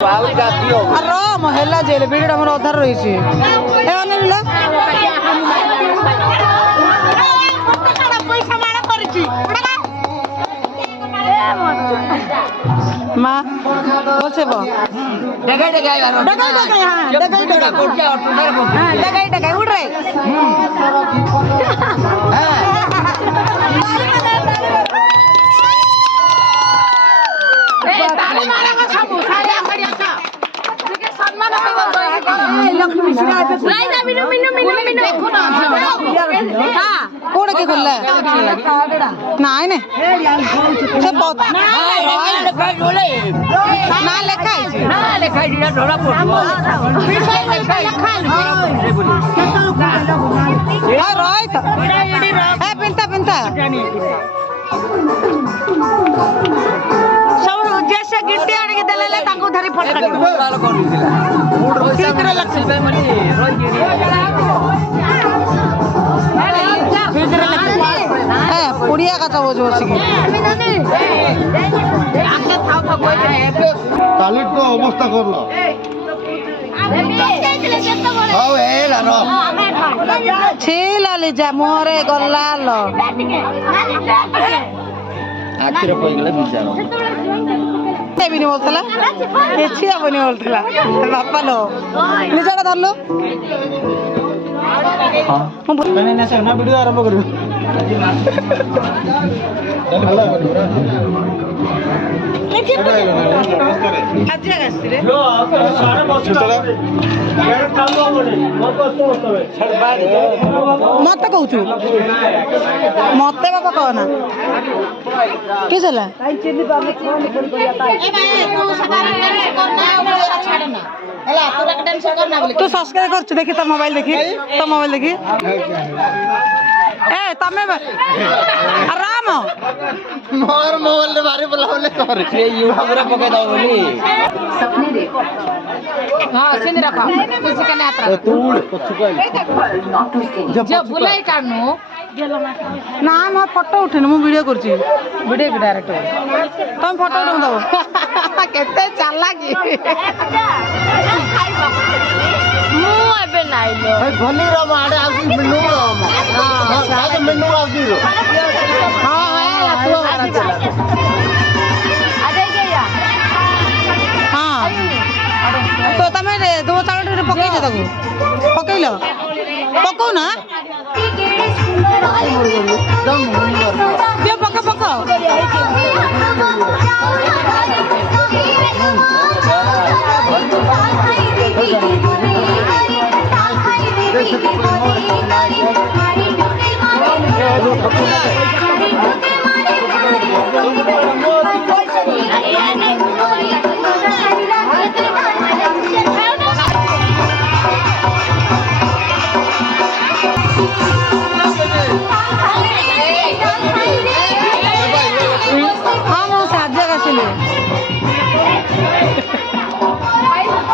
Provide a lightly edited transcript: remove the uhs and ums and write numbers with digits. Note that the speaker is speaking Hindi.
ରମ ହେଲା ଯେ ଭିଡ଼ିଓଟା ଆମର ଅଧାରେ ରହିଛି ଏ ଅନେଇଲା মা বলছে উঠ রে কোড়ে কি করলে নাই না সে না লেখা ধরা রয় তো পিন্তা পিন্তা जैसे गिट्टी आने देले ताको धरी फट पुड़िया का चावल जो बस কালির তো অবস্থা করলো ছিলালি যা মোহরে গলাল আখিরে পড়ে গেলে বিচার বিনি বলতলা କିଛି ହବନି ବୋଲଥିଲା ବାପା लो ନିଜଟା ଧରଲୁ ନା ଭିଡିଓ ଆରମ୍ଭ କରିବୁ ଆଜି ଆସିରେ ମତେ କହୁଛୁ ମତେ ବାପା କହନା କିସ ହେଲା तू सब्सक्राइब कर देखी तो मोबाइल देखी ए तमे राम मोर मोबाइल रे बारे बोलावले कर रे यूट्यूब रे पके दाओ बोली सपने देखो हां सिंह रखा तुझे कने आत्रा तू पछु कहली जब बुलाई कानो ना मैं फोटो उठेन मु वीडियो करची वीडियो की डायरेक्टर तुम फोटो उठा दो केते चालाकी मु एबे नाइलो भाई भली रो माडे आसी मिन्नू रो हां साथ मिन्नू आसी रो हां हां तू मारा चला अरे गया हां तो तमे दो चालट रे पकई दे ताको पकईलो पकाऊ ना दियो पका पका Thank you.